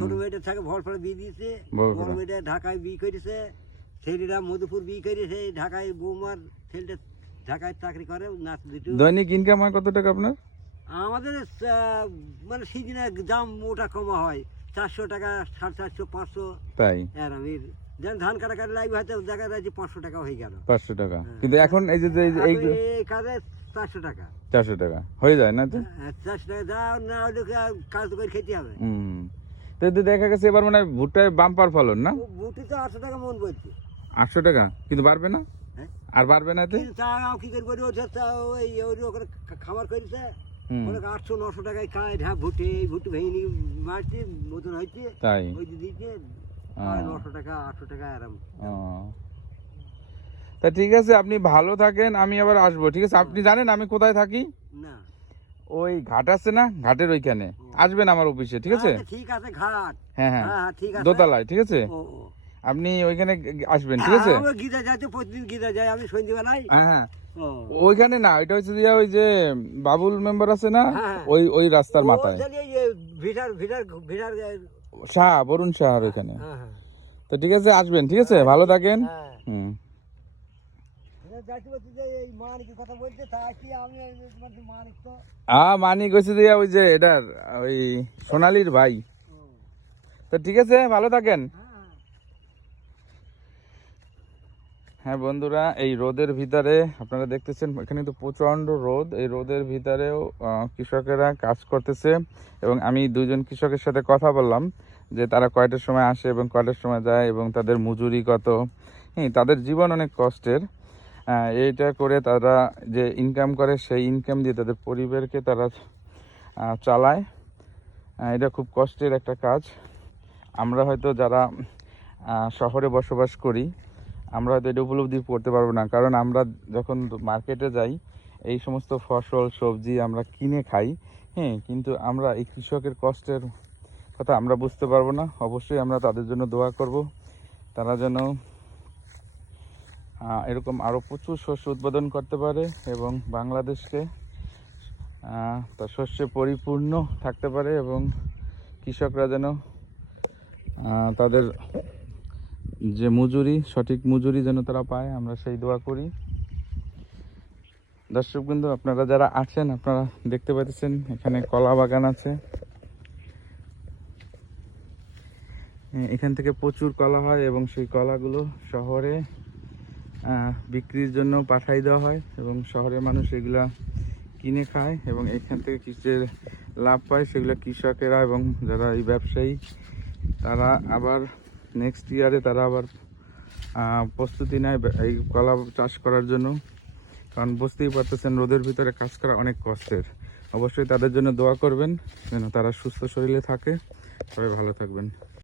ছোট মেয়েটা থাকে ভরফলে বিয়ে দিয়েছে, বড় মেয়েটা ঢাকায় বিয়ে করেছে, ছেলেরা মধুপুর বিয়ে করেছে, ঢাকায় বৌমার ছেলেটা ঢাকায় চাকরি করে। নাচ দুটো। দৈনিক ইনকাম হয় কত টাকা আপনার? আমাদের মানে সিজনে দাম মোটা কমা হয়, 400 টাকা, 450, 500। তাই যেন ধান কাটাকাটি লাগবে হয়তো দেখা যায় যে 500 টাকা হয়ে গেল। 500 টাকা, কিন্তু এখন এই যে এই কাজে 400 টাকা, 400 টাকা হয়ে যায় না? তো 400 টাকা যা না হলে কাজ তো করে খেতে হবে। তো দেখা গেছে এবার মানে ভুট্টায় বাম্পার ফলন না? ভুট্টি তো 800 টাকা মন বলছে। 800 টাকা, কিন্তু বাড়বে না? আর বাড়বে না? তো কি করে ওই খাবার করেছে 800-900 টাকায় খায় ভুট্টি ভেঙে নিয়ে মারছে মতন হয়েছে, তাই ওই দিদিকে 900 টাকা 800 টাকা আরাম। তা ঠিক আছে, আপনি ভালো থাকেন, আমি আবার আসবো, ঠিক আছে? আপনি জানেন আমি কোথায় থাকি? না, ওই ঘাট আছে না, ঘাটের ওইখানে আসবেন আমার অফিসে, ঠিক আছে? ঠিক আছে, ঘাট, হ্যাঁ হ্যাঁ ঠিক আছে, দোতলায়, ঠিক আছে? আপনি ওইখানে আসবেন, ঠিক আছে? গিজা যাইতে প্রতিদিন গিজা যাই আমি সন্ধ্যেবেলায়। হ্যাঁ ওইখানে না, ওইটা হচ্ছে দিয়া ওই যে বাবুল মেম্বার আছে না, ওই রাস্তার মাথায় শাহ, বরুণ শাহর ওইখানে। তো ঠিক আছে, আসবেন, ঠিক আছে? ভালো থাকেন। মানিক হচ্ছে দিয়া ওই যে এটার ওই সোনালির ভাই। তো ঠিক আছে, ভালো থাকেন। হ্যাঁ বন্ধুরা, এই রোদের ভিতরে আপনারা দেখতেছেন এখানে তো প্রচণ্ড রোদ, এই রোদের ভিতরেও কৃষকেরা কাজ করতেছে। এবং আমি দুজন কৃষকের সাথে কথা বললাম যে তারা কয়টার সময় আসে এবং কয়টার সময় যায় এবং তাদের মজুরি কত। তাদের জীবন অনেক কষ্টের, এইটা করে তারা যে ইনকাম করে সেই ইনকাম দিয়ে তাদের পরিবারকে তারা চালায়। এটা খুব কষ্টের একটা কাজ। আমরা হয়তো যারা শহরে বসবাস করি আমরা হয়তো এটা উপলব্ধি করতে পারবো না, কারণ আমরা যখন মার্কেটে যাই এই সমস্ত ফসল সবজি আমরা কিনে খাই, কিন্তু আমরা এই কৃষকের কষ্টের কথা আমরা বুঝতে পারবো না। অবশ্যই আমরা তাদের জন্য দোয়া করব, তারা যেন এরকম আরও প্রচুর শস্য উৎপাদন করতে পারে এবং বাংলাদেশকে তার শস্যে পরিপূর্ণ থাকতে পারে এবং কৃষকরা যেন তাদের যে মজুরি, সঠিক মজুরি যেন তারা পায়, আমরা সেই দোয়া করি। দর্শকবৃন্দ, আপনারা যারা আছেন আপনারা দেখতে পাচ্ছেন এখানে কলা বাগান আছে, এখান থেকে প্রচুর কলা হয় এবং সেই কলাগুলো শহরে বিক্রির জন্য পাঠাই দেওয়া হয় এবং শহরের মানুষ এগুলা কিনে খায় এবং এখান থেকে কৃষির লাভ পায়, সেগুলো কৃষকেরা এবং যারা এই ব্যবসায়ী তারা আবার নেক্সট ইয়ারে তারা আবার প্রস্তুতি নেয় এই কলা চাষ করার জন্য। কারণ বুঝতেই পারতেছেন রোদের ভিতরে কাজ করা অনেক কষ্টের। অবশ্যই তাদের জন্য দোয়া করবেন যেন তারা সুস্থ শরীরে থাকে। সবাই ভালো থাকবেন।